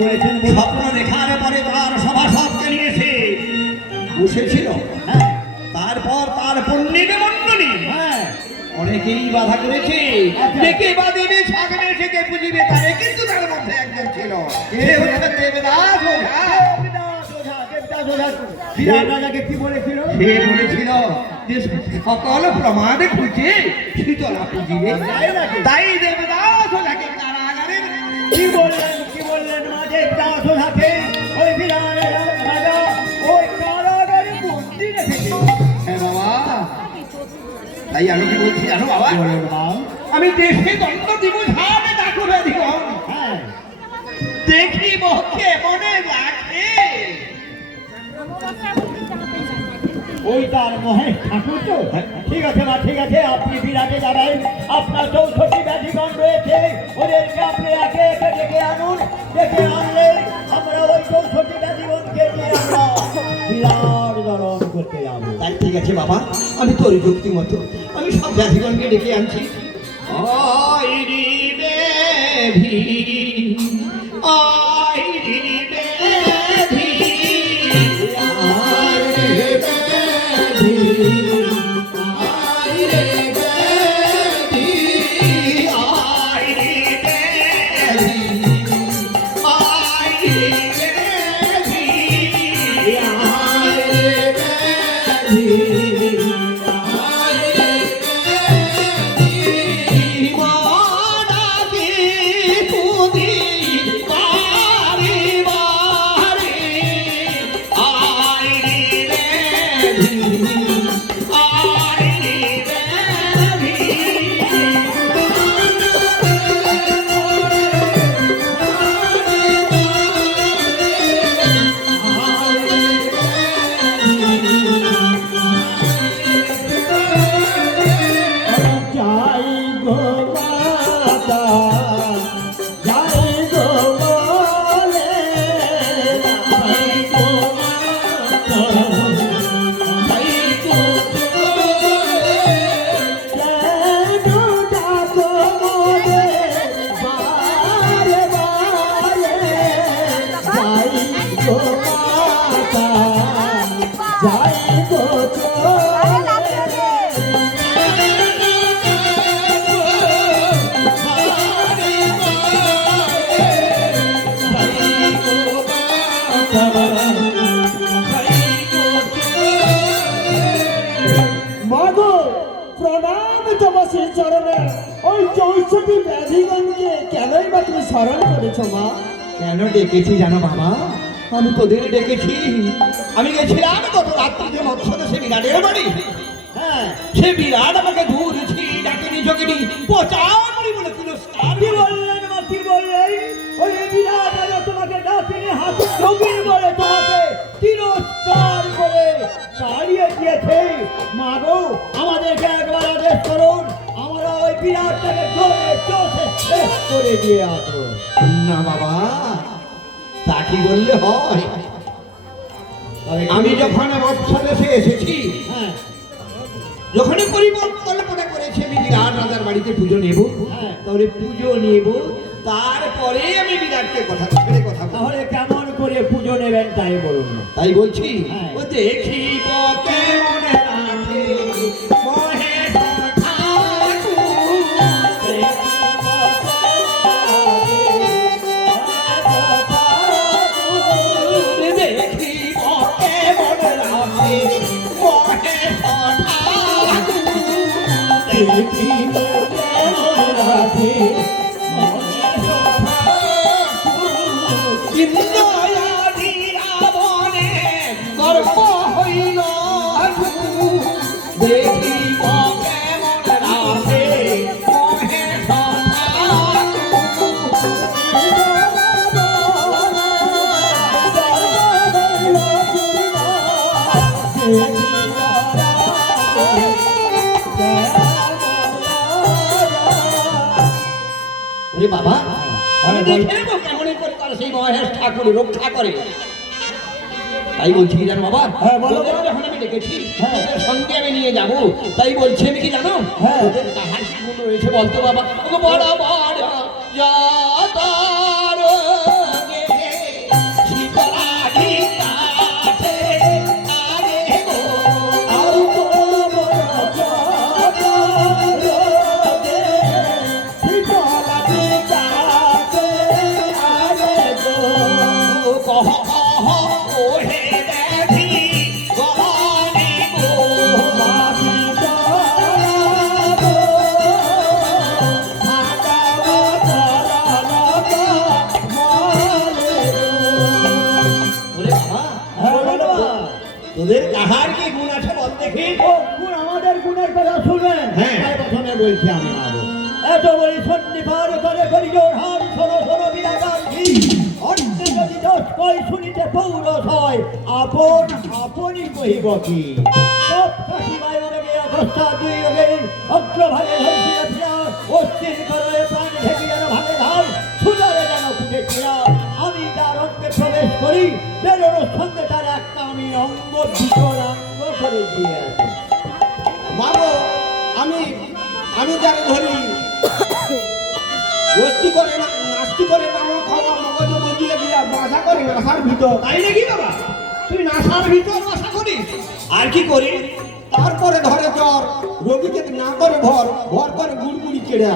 বলেছেন? স্বপ্ন দেখার পরে তার সভাসদকে নিয়েছে বসেছিল। হ্যাঁ, তারপর তার পণ্ডিত মণ্ডলী অনেকেই বাধা করেছে, ডেকে বা দেবে ছাগলে থেকে পুজিবে তারে, কিন্তু তার মধ্যে একজন ছিল, সে হচ্ছে দেবদাস ওঝা। বিরাট রাজাকে কি বলেছিল? সে বলেছিল যে সকল প্রমাণ খুঁজে শীতলা পুজিবে, তাই দেবদাস ওঝাকে কারাগারে। কি বললেন মা? দেবদাস ওঝাকে ওই বিরাট রাজা ওই কারাগারে বন্দি রেখেছে। হ্যাঁ বাবা, তাই আমি কি বলছি জানো বাবা, আমি দেশে দণ্ড দিব ঝাড়ে ডাকু ব্যাধিগণ, দেখি বকে মনে রাখে। ওই তার মহেশ ঠাকুর তো? ঠিক আছে মা, ঠিক আছে, আপনি বিরাটে যাবেন, আপনার 64 ব্যাধিগণ রয়েছে, ওদেরকে আপনি একে একে ডেকে আনুন। ডেকে আনলে আমরা ওই 64 ব্যাধিগণকে নিয়ে আমরা বিরাট দরণ করতে যাবো। তাই ঠিক আছে বাবা, আমি তোর যুক্তি মতো আমি সব ব্যাধিগণকে ডেকে আনছি। আইরি ব্যাধি, আইরি ব্যাধি, আইরে ব্যাধি, আইরে ব্যাধি, আইরে ব্যাধি, আইরে ব্যাধি, আইরে ব্যাধি, স্মরণ করেছ মা? কেন ডেকেছি জানো বাবা? আমি তোদের ডেকেছি, আমি গেছিলাম গত রাত্রিতে মৎস্যদেশে বিরাটের বাড়ি। হ্যাঁ, সে বিরাট আমাকে ধরেছি, ডাকিনি যোগিনি পচামরি বলে তিরস্কার। কি বললেন মা? কি বললেন? ওই বিরাট রাজা তোমাকে ডাকিনি হাত যোগিন বলে তোমাকে তিরস্কার করে তাড়িয়ে দিয়েছে। মা গো, আমাদেরকে একবার আদেশ করুন, আমরা ওই বিরাটটাকে ধরে চোখে শেষ করে দিয়ে আসবো। না বাবা, তা কি বললে হয়? আমি যখন মৎস্যদেশে এসেছি, যখনই পরিকল্পনা করেছি আমি বিরাট রাজার বাড়িতে পুজো নেব, তাহলে পুজো নেব, তারপরে আমি বিরাটকে কথা ছেড়ে কথা বলবো। তাহলে কেমন করে পুজো নেবেন তাই বলুন। তাই বলছি, ও দেখিব কেমন রাখে মহেশ গর্ব হইল দেখি বাবা, আমি দেখে নেবো কেমন করে তার সেই মহেশ ঠাকুর রক্ষা করে। তাই বলছি কি জানো বাবা, যখন আমি দেখেছি ওদের সঙ্গে আমি নিয়ে যাব, তাই বলছি আমি কি জানো, ওদের কাহার গুলো রয়েছে বলতো বাবা, বড় বড় যাতার ওদের কাহার কি গুণ আছে বল দেখি। ও গুণ, আমাদের গুণের কথা শুনবেন। হ্যাঁ। তাই প্রথমে বলছি আমি মারো। এত বলি সন্নি পার করে করি জোর হার ষোলো ষোলো বিরাগার ঘি। অন্য যদি দোষ কই শুনিতে পৌরস হয়, আপন আপনই কহিব কি। সব ফাঁসি বায়ুরে গিয়ে অবস্থা দুই রোগের অগ্রভাগে ধরছিল ফিরা, অস্থির করে প্রাণ ঢেকে যেন ভাগে ধার, সুদারে যেন ফুটে ফিরা। আমি তার অঙ্গে প্রবেশ করি, বেরোনোর সঙ্গে তার একটা আমি অঙ্গ বিকলাঙ্গ করে দিয়ে আসি। মাগো, আমি আমি যাকে ধরি রস্তি করে না নাস্তি করে নামা খাওয়া মগজ বুঝিয়ে দিয়া বাসা করে নাসার ভিতর। তাই নাকি বাবা? তুই নাসার ভিতর বাসা করিস? আর কি করি? তারপরে ধরে জ্বর, রোগীকে না করে ভর ভর করে গুড়গুড়ি কেড়ে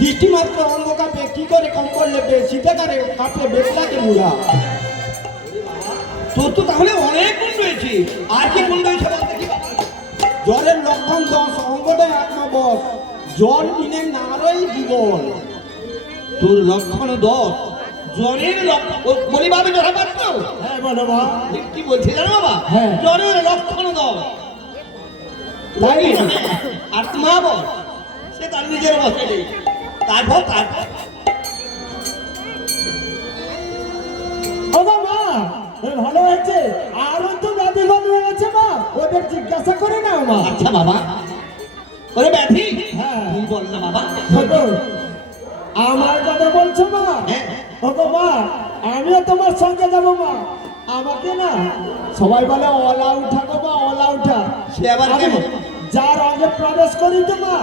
দৃষ্টিমাত্র অঙ্গ কাঁপে, কি করে কম্বল লেপে শীতে কারে কাঁপে বেতলাকে মুড়া। তোর তো তাহলে অনেক গুণ রয়েছে। আর কি গুণ রয়েছে বল দেখি বাবা? জ্বরের লক্ষণ 10, অঙ্গটা 1 নম্বর, জল বিনে নারই জীবন। তোর লক্ষণ 10, জ্বরের লক্ষণ বলি বাবা জরা পাত্র। হ্যাঁ বলো মা। কি বলছে জানো বাবা? হ্যাঁ। জ্বরের লক্ষণ 10। তাই আর মা বল, সে তার নিজের বসে নেই। তারপর ও মা, ভালো হয়েছে। আরো তো ব্যাধি বন্ধ হয়েছে মা, ওদের জিজ্ঞাসা করে নাও মা। আচ্ছা বাবা, ওরে ব্যাধি হ্যাঁ। তুই বল না বাবা। ছোট, আমার কথা বলছো মা? হ্যাঁ। ও মা, আমিও তোমার সঙ্গে যাবো মা। আমাকে না সবাই বলে ওলা উঠা গো মা, ওলা উঠা। সে আবার আমি কেমন? যার আগে প্রবেশ করি তো মা,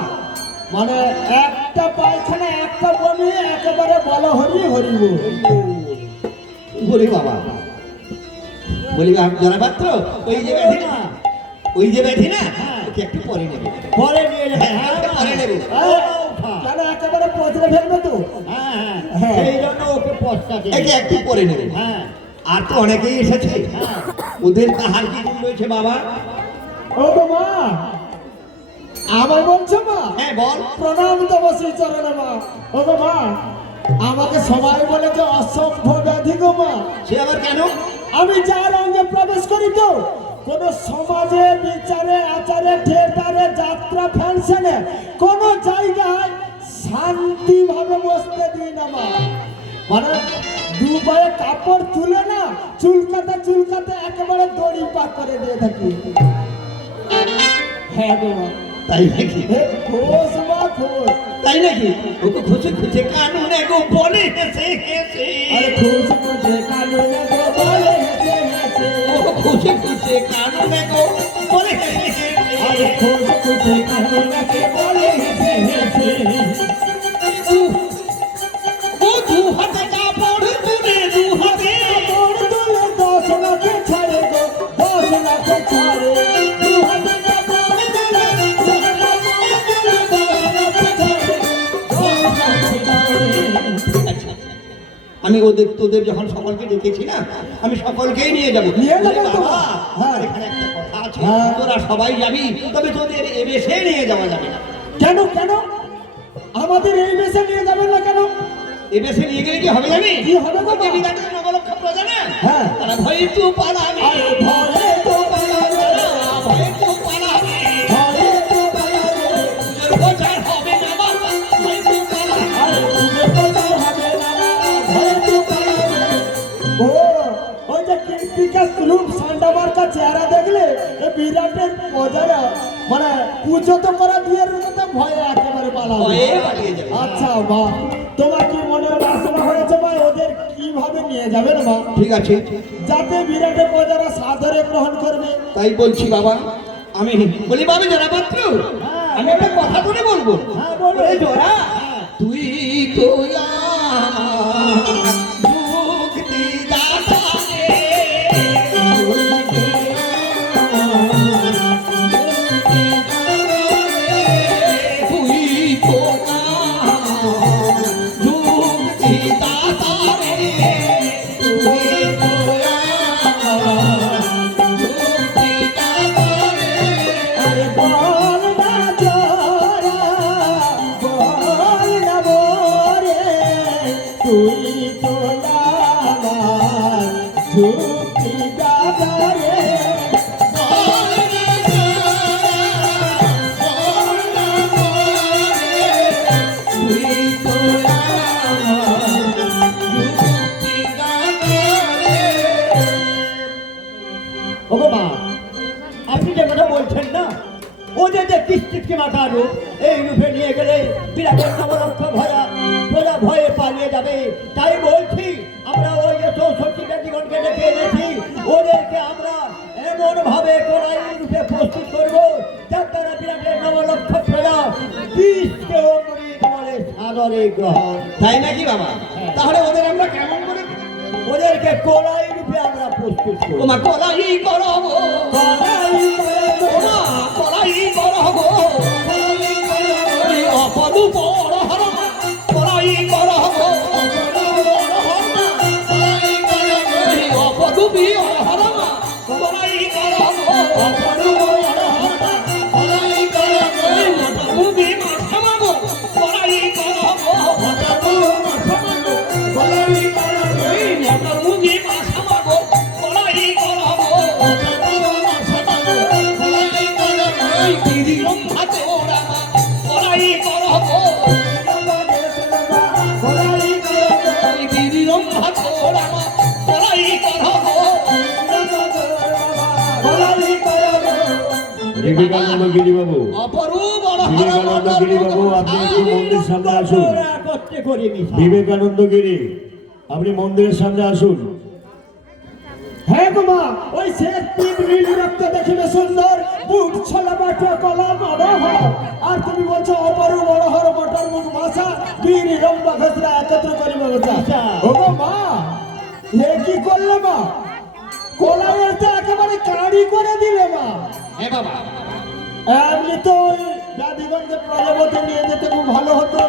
মানে একটা পায়খানা একটা বমি একেবারে বলো হরি হরি বল। বলি বাবা, বলি জরা পাত্র, ওই যে ব্যাধি না, ওই যে ব্যাধি না, ওকে একটু পরে নেবে। পরে নিয়ে যাবে। হ্যাঁ, ওটা পরে নেবে। কেন একেবারে পচড়ে ফেলবে তো? হ্যাঁ, সেই জন্য ওকে পচটাতে একে একটু পরে নেবে। হ্যাঁ। আর তো অনেকেই এসেছে, ওদের কাহার কি গুণ রয়েছে বাবা? ও গো মা, আমার বলছো মা? হ্যাঁ বল। প্রণাম তো বসে চরণে মা। ও গো মা, আমাকে সবাই বলে যে অসম্ভব ব্যাধি গো মা। সে আবার কেন? আমি যার অঙ্গে প্রবেশ করি তো, কোন সমাজে বিচারে আচারে থিয়েটারে যাত্রা ফ্যানশনে কোন জায়গায় শান্তি ভাবে বসতে দিই না মা। মানে দু পায়ে কাপড় তুলে না চুলকাতে চুলকাতে একেবারে দড়ি পাক করে দিয়ে থাকি। হ্যাঁ গো মা। তাই নাকি? খোঁজ মা খোঁজ। তাই নাকি? ওকে খুঁজে খুঁজে কানুনে গো বলে হেসে হেসে। আরে খোঁজ খুঁজে কানুনে গো বলে হেসে হেসে। ও খুঁজে খুঁজে কানুনে গো বলে হেসে হেসে। আরে খোঁজ খুঁজে কানুনে গো বলে হেসে হেসে। ও দু হাতে কাপড় তুলে দু হাতে কাপড় তুলে 10 লাখে ছাড়ে গো, 10 লাখে ছাড়ে। দু হাতে কাপড় তুলে 10 লাখে ছাড়ে, 10 লাখে ছাড়ে। আচ্ছা, আমি ওদের তোদের যখন সকলকে ডেকেছি না, আমি সকলকেই নিয়ে যাবো। নিয়ে যাবেন তো? বাবা, হ্যাঁ। এখানে একটা কথা আছে, হ্যাঁ। তোরা সবাই যাবি, তবে তোদের এ বেশে নিয়ে যাওয়া যাবে না। কেন কেন আমাদের এই বেশে নিয়ে যাবেন না কেন? এ বেশে নিয়ে গেলে কি হবে জানি? কি হবে বাবা? যে বিরাটের নবলক্ষ প্রজা না, হ্যাঁ। তারা ভয়ে তু পালাবে, আরে ভয়ে তো পালাবে, ভয়ে তু পালাবে, ভয়ে তো পালাবে। তোর প্রচার হবে না বাবা, ভয়ে তু পালাবে। আরে তুঝে কোথায় হবে না, ভয়ে তো পালাবে। ও, ওই যে কীর্তিকা রূপ সান্ডামার্কা চেহারা দেখলে এ বিরাটের প্রজারা মানে পুজো তো করা দুয়ের কথা ভয়ে একেবারে পালাবে। ভয়ে পালিয়ে যাবে। আচ্ছা মা, তোমার কি মনের বাসনা হয়েছে মা ওদের কিভাবে নিয়ে যাবেন মা, ঠিক আছে, যাতে বিরাটের প্রজারা সাদরে গ্রহণ করবে? তাই বলছি বাবা। আমি বলি বাবা জরা পাত্র, আমি একটা কথা বলে বলবো। হ্যাঁ, বলো। ওরে জরা, তুই তো আমার মুক্তি দাতা রে। তুই তো আমার মুক্তি দাতা রে। তুই তো আমার মুক্তি দাতা রে। আরে বল না জোরা, বল না মোরে, তুই তো আমার যুক্তি দাদা রে। ওগো মা, আপনি যে কথা বলছেন না, ওদের যে কিস্তিকে মাথা রূপ, এই রূপে নিয়ে গেলে বিরাটের নবলক্ষ ভরা প্রজা ভয়ে পালিয়ে যাবে। তাই বলছি আমরা ওই যে 64 ব্যক্তিগণকে ডেকে এনেছি, ওদেরকে আমরা এমন ভাবে কড়াই রূপে প্রস্তুত করবো যার দ্বারা বিরাটের নবলক্ষ প্রজা কিসকে অমৃত বলে সাদরে গ্রহণ। তাই নাকি বাবা? তাহলে ওদের আমরা কেমন করে? ওদেরকে কড়াই রূপে আমরা প্রস্তুত করবো। ওমা কলাই করবো, ওমা কলাই করবো, অপদু বড় হরম কলাই করবো, অপদু বিয় হরম কলাই করবো, অপদু কলাই করবো, অপদু মাথামাগো কলাই করবো, অপদু মাথামাগো কলাই করবো, অপদু মাথামাগো কলাই করবো, অপদু মাথামাগো কলাই করবো, তিরিরম ভাতোড়া কলাই করবো, কলাই করবো, তিরিরম ভাতোড়া কলাই করবো, কলাই করবো। বিবেকানন্দ গিরিবাবু, অপরূপ বড় বিবেকানন্দ গিরিবাবু, আপনি একটু মন্দিরের সামনে আসুন। ওরা করতে করি মিশা। বিবেকানন্দ গিরি, আপনি মন্দিরের সামনে আসুন। হ্যাঁ গো মা, ওই শেষ তিন নীল রক্ত দেখিবে সুন্দর, বুট ছলা বাটা কলা মনোহর, আর তুমি বলছো অপরু বড় হর মটর মুখ মাসা, বীর রম্বা ঘসরা একত্র করিবে বলছা। ও গো মা, এ কি করলে মা? কলাইয়ের তো একেবারে কাঁড়ি করে দিলে মা। হ্যাঁ বাবা, এমনি তো ওই দাদিগণকে প্রজাপতি নিয়ে যেতে খুব ভালো হতো,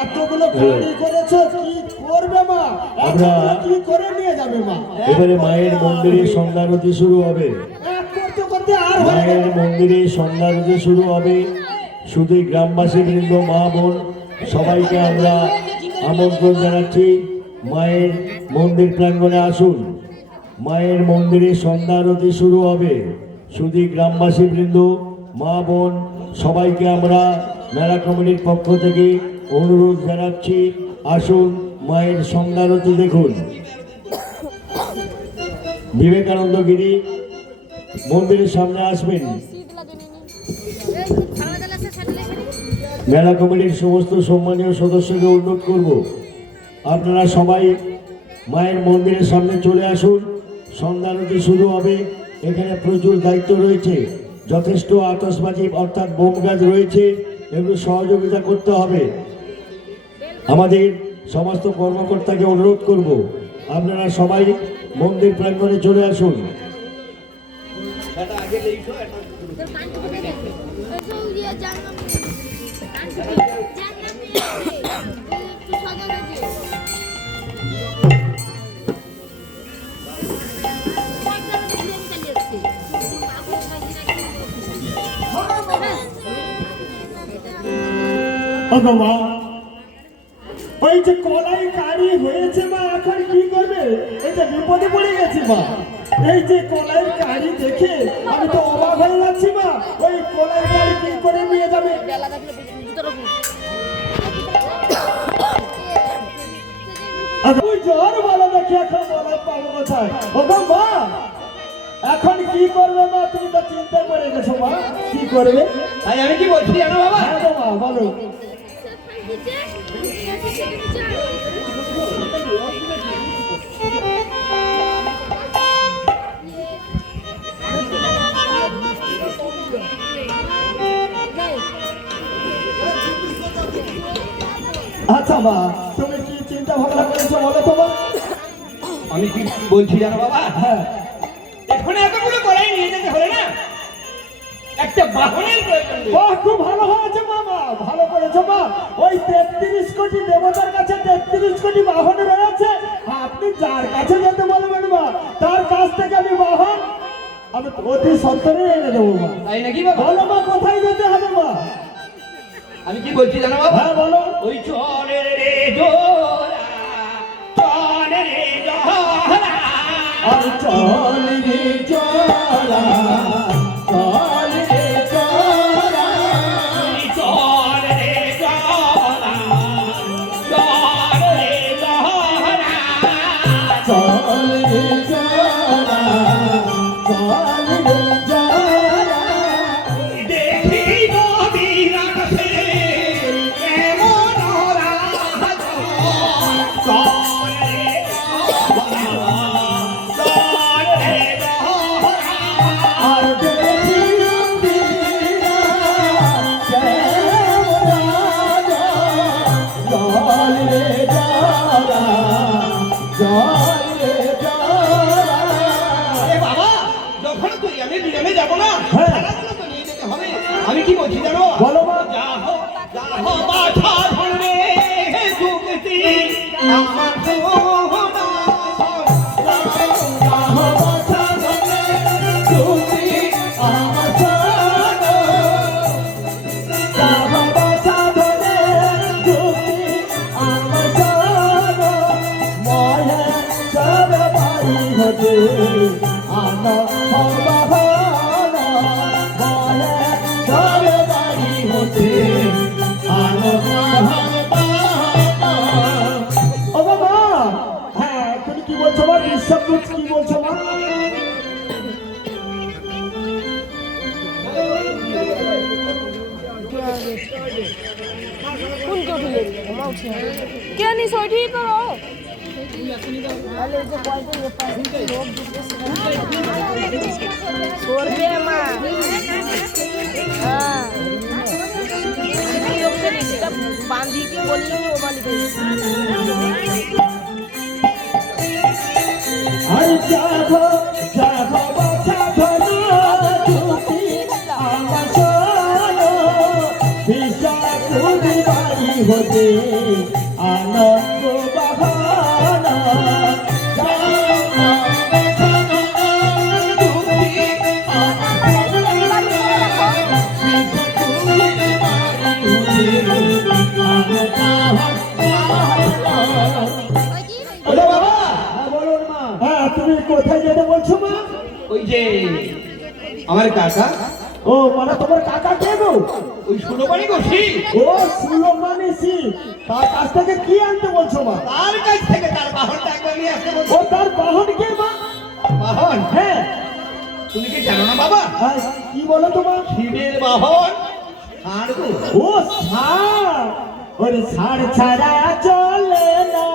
এতগুলো কাঁড়ি করেছো, কি করবে মা? এতগুলো কি করে নিয়ে যাবে মা? এবারে মায়ের মন্দিরে সন্ধ্যারতি শুরু হবে। এক করতে করতে আর হয়ে মায়ের গেল। মন্দিরে সন্ধ্যারতি শুরু হবে। শুধু গ্রামবাসী বৃন্দ, মা বোন সবাইকে আমরা আমন্ত্রণ জানাচ্ছি, মায়ের মন্দির প্রাঙ্গণে আসুন। মায়ের মন্দিরে সন্ধ্যারতি শুরু হবে। শুধু গ্রামবাসী বৃন্দ, মা বোন সবাইকে আমরা মেলা কমিটির পক্ষ থেকে অনুরোধ জানাচ্ছি, আসুন মায়ের সন্ধ্যারতি দেখুন। বিবেকানন্দ গিরি মন্দিরের সামনে আসবেন। মেলা কমিটির সমস্ত সম্মানীয় সদস্যকে অনুরোধ করব, আপনারা সবাই মায়ের মন্দিরের সামনে চলে আসুন। সন্ধ্যারতি শুরু হবে। এখানে প্রচুর দায়িত্ব রয়েছে, যথেষ্ট আতশবাজি অর্থাৎ বোম গাছ রয়েছে, এগুলো সহযোগিতা করতে হবে। আমাদের সমস্ত কর্মকর্তাকে অনুরোধ করব, আপনারা সবাই মন্দির প্রাঙ্গণে চলে আসুন। ওগো মা, ওই যে কলাই কারি হয়েছে মা, এখন কি করবে? এই যে বিপদে পড়ে গেছি মা। এই যে কলাই কারি দেখে আমি তো অবাক হয়ে যাচ্ছি মা। ওই কলাই কারি কি করে নিয়ে যাবে? ওই জ্বর বলো দেখি, এখন বলো পাবো কোথায়? ওগো মা, এখন কি করবে মা? তুমি তো চিন্তায় পড়ে গেছো মা, কি করবে? তাই আমি কি বলছি জানো বাবা? হ্যাঁ গো মা, বলো। আচ্ছা মা, তুমি কি চিন্তা ভাবনা করেছো বলো তো মা? আমি কি বলছি জানো বাবা? হ্যাঁ, এখন এতগুলো কলাই নিয়ে যেতে হলে না একটা বাহনের প্রয়োজন নেই। বাহ, খুব ভালো হয়েছে মামা, ভালো করেছো মা। ওই 33 কোটি দেবতার কাছে 33 কোটি বাহন রয়েছে, আপনি যার কাছে যেতে বলবেন মা, তার কাছ থেকে আমি বাহন আমি অতি সত্তরে এনে দেবো মা। তাই নাকি বাবা? বলো মা, কোথায় যেতে হবে মা? আমি কি বলছি জানো বাবা? হ্যাঁ বলো। ওই চলে রে জোরা, চলে রে জোরা, আর চল রে চলা, চল রে চলা, চলে রে জোরা, চলে রে জোরা, চল রে চলা, চল আর দেখি অন্দিরা শ্যামরাজা, জল রে যারা, জল রে যারা। আরে বাবা, যখন তুই আমি দুজনে যাবো না, হ্যাঁ। খেলাগুলো তো নিয়ে যেতে হবে। আমি কি বলছি জানো? বলো মা। যাহো যাহো বাছা ধরবে যুক্তি আমার সোনা। হ্যাঁ, তুমি কি বলছো মা? বিশ্বাস করছি, কি বলছো মা? কোনকে উঠিলে আমার উঠি কে নিস উঠি তো আলে যে কয়টা লোক সরবে মা হ্যাঁ লোককে সেটা বাঁধি কে বললে ও মালিক আরে যাবো যাবো বাছা ধরো তুমি আমার সোনা, বিশ্বাস করি বাড়ি হতে আনন্দ বাহানা। ওরে বাবা, বলুন মা। হ্যাঁ, তুমি কোথায় যেতে বলছো মা? ওই যে আমার কাকা, ও মানে তোমার কাকা কে গো? ওই সুরবাণী গোষ্ঠী, ও সুলমানিসি, তার কাছ থেকে কি আনতে বলছো মা? তার কাছ থেকে তার বাহনটা একবার নিয়ে আসতে বলছি। ও তার বাহন কে মা? বাহন? হ্যাঁ, তুমি কি জানো না বাবা? আর কি বলো তোমার? শিবের বাহন ষাঁড় গো। ও ষাঁড়, ওরে ষাঁড় ছাড়া চলে না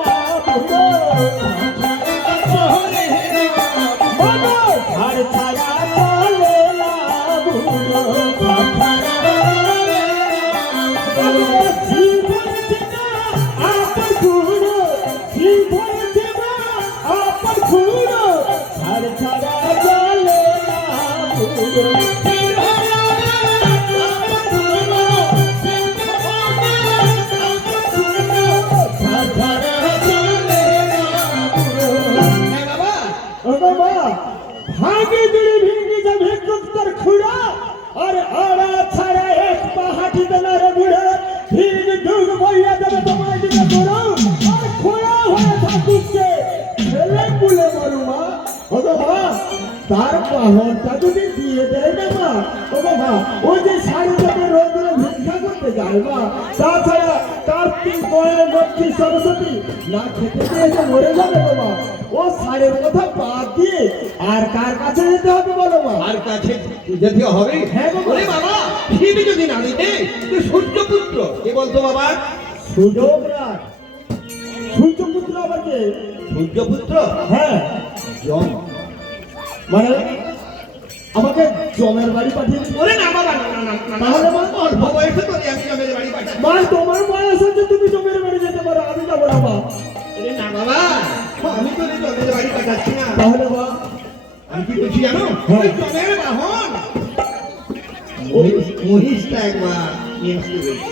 বুড়ো, বাবা, ষাঁড় ছাড়া চলে না বুড়ো, শিব বলছে না আপন খুড়ো, শিব বলছে না আপন খুড়ো, ষাঁড় ছাড়া চলে না বুড়ো। হ্যাঁ বাবা, ও বাবা, ভাগে দিলে ভেঙে যাবে কুত্তার খুঁড়া, আর আড়া ছাড়া এক পা হাঁটি দেনা রে বুড়ো, ভিড় ঢুক বইয়া যাবে তোমার দিকে বুড়ো, আর খোঁড়া হয়ে থাকুচ্ছে ছেলে পুলে মারু মা। ও বাবা, তার বাহনটা যদি দিয়ে দেয় না মা, ও বাবা, ও যে শাড়ি যাবে রোদ্রে ভিক্ষা করতে যায় মা, তাছাড়া কার্তিক গয়ের লক্ষ্মী সরস্বতী না খেতে পেয়েছে মরে যাবে বাবা। ও শাড়ির কথা বাদ দিয়ে আর কার কাছে যেতে হবে বলো মা? আর কাছে যেতে হবে। হ্যাঁ বাবা। ওরে বাবা, শিব যদি না দিতে তুই সূর্যপুত্র কে বলতো বাবা? সূর্যরাজ, সূর্যপুত্র আবার কে? সূর্যপুত্র হ্যাঁ, যম। মানে আমাকে জমের বাড়ি পাঠিয়ে দিবে? ওরে না বাবা, না না না না, তাহলে মা? অল্প বয়সে তো আমি জমের বাড়ি পাঠাই। মা, তোমার বয়স হচ্ছে তুমি জমের বাড়ি যেতে পারো, আমি যাবো না মা। ওরে না বাবা, আমি তো জমের বাড়ি পাঠাচ্ছি না। তাহলে মা? আমি কি বলছি জানো? হ্যাঁ। ওই জমের বাহন মহিষটা একবার নিয়ে আসতে বলছি।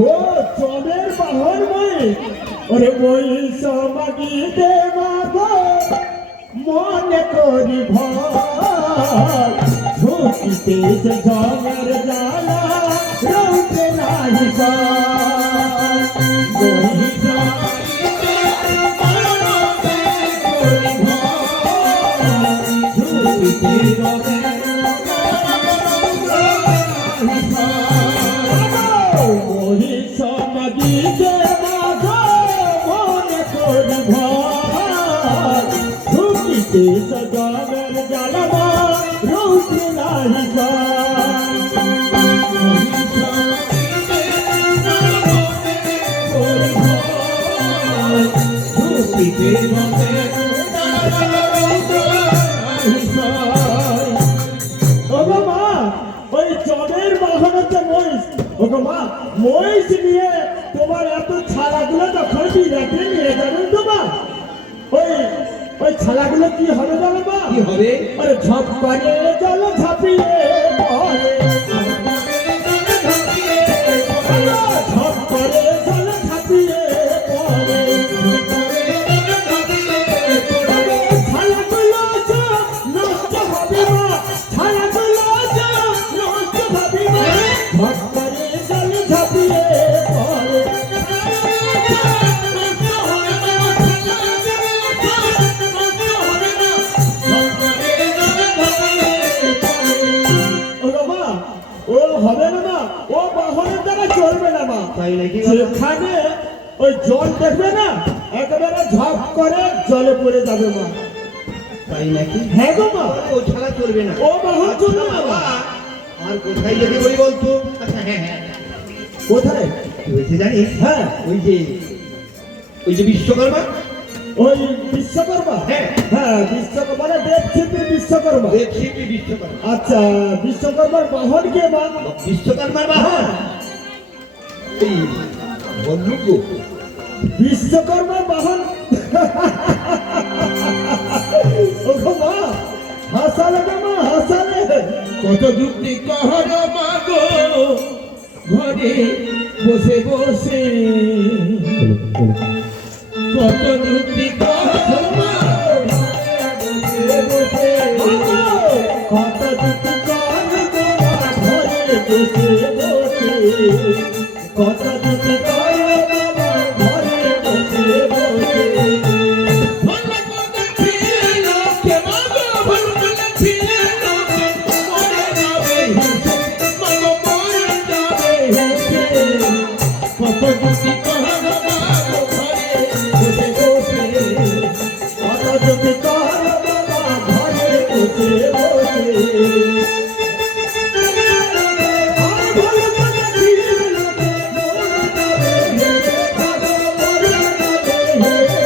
ও জমের বাহন মই, ওরে মই সমাগিতে মাগো মনে করি ভয়, ঝুঁকিতে সে জমের জ্বালা রৌতে নাহি যায়, মই সমাগিতে মনে করি ভয়, ঝুঁকিতে জমের ওহি সমাগিতে মাগো মনে করি ভয়, ঝুঁকিতে সজমের জ্বালা রৌদ্র নাহি যায়, ওহি সমাগিতে মাগো মনে করি ভয়, ঝুঁকিতে সজমের জ্বালা ওগো মা মহিষ নিয়ে তোমার এত ছালাগুলো যখন বিরাটে নিয়ে যাবেন তো মা ওই ছালাগুলো কি হবে জানো মা? কি হবে? আরে ঝপ করে জল ঝাঁপিয়ে পড়ে, ঝপ করে জল ঝাঁপিয়ে পড়ে, ছালাগুলো সব নষ্ট হবে মা, ছালাগুলো সব নষ্ট হবে মা, ঝপ করে জল ঝাঁপিয়ে পড়ে। ও হবে না মা, ও বাহনের দ্বারা চলবে না মা। তাই নাকি? যেখানে ওই জল দেখবে না একেবারে ঝপ করে জলে পড়ে যাবে মা। তাই নাকি? হ্যাঁ গো মা, ও ছাড়া চলবে না। ও বাহন চলবে না মা। আর কোথায় যেতে বলি বলতো? আচ্ছা, হ্যাঁ, কোথায়? কি হয়েছে জানিস? হ্যাঁ ওই যে বিশ্বকর্মা, ওই বিশ্বকর্মা। হ্যাঁ। হ্যাঁ বিশ্বকর্মা মানে দেবশিল্পী বিশ্বকর্মা। দেবশিল্পী বিশ্বকর্মা। আচ্ছা বিশ্বকর্মার বাহন কে মা? বিশ্বকর্মার বাহন এই ভল্লুক গো। বিশ্বকর্মার বাহন। ওগো মা হাসালে না মা, হাসালে। কত যুক্তি কহর মাগো ঘরে বসে বসে, কত যুক্তি কহর মাগো ঘরে বসে বসে, কত দুঃখ করে তোমার ঘরে বসে বসে, কত দুঃখ করে তোমার ঘরে বসে বসে। ভোলা কত ফিরে লোকে মাগো, ভোলা ফিরে লোকে মরে যাবে হেসে, মাগো মরে যাবে হেসে, কত যুক্তি কহর মাগো ঘরে বসে বসে, কত দুঃখ করে তোমার ঘরে বসে বসে। আর ভালো করে ফিরে লোকে মরে যাবে হেসে, মাগো মরে যাবে হেসে।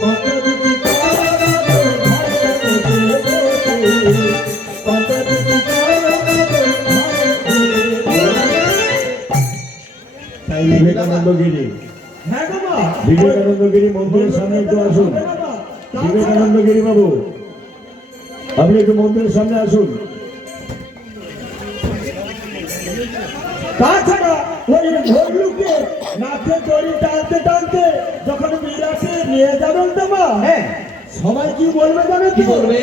কত দুঃখ করে তোমার ঘরে বসে বসে, কত দুঃখ করে তোমার ঘরে বসে বসে। তাই বিবেকানন্দগিরি, হ্যাঁ গো মা, বিবেকানন্দগিরি মন্দিরের সামনে একটু আসুন। বিবেকানন্দগিরি বাবু, আপনি একটু মন্দিরের সামনে আসুন। তাছাড়া ওই ভল্লুককে নাচে দড়ি টানতে টানতে যখন বিরাটে নিয়ে যাবেন তো মা, হ্যাঁ, সবাই কি বলবে জানো কি তো? করবে?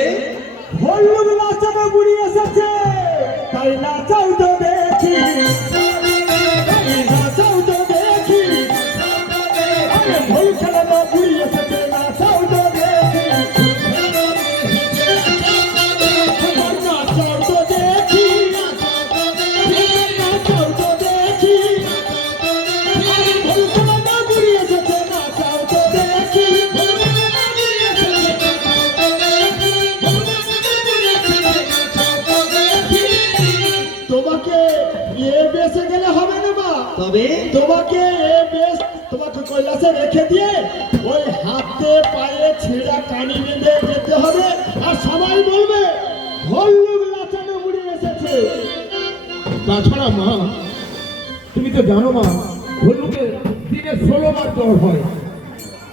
ভল্লুক নাচানো বুড়ি এসেছে, তাই নাচাও তো দেখি, তাই নাচাও তো দেখি, আরে ভুল খেলানো বুড়ি এসেছে, নাচাও তো দেখি, নাচাও তো দেখি, নাচাও তো দেখি, আরে ভুল খেলানো বুড়ি এসেছে, নাচাও তো দেখি, তোমাকে এ বেসে গেলে হবে না মা, তবে তোমাকে এ বেশ তোমাকে কৈলাসে রেখে দিয়ে ওই হাতে পায়ে ছেঁড়া কানি বেঁধে যেতে হবে, আর সবাই বলবে ভল্লুক নাচানো বুড়ি এসেছে। তাছাড়া মা তুমি তো জানো মা, ভল্লুকের দিনে 16 বার জ্বর হয়,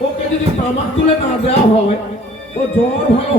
ওকে যদি তামাক তুলে না দেওয়া হয় ও জ্বর ভালো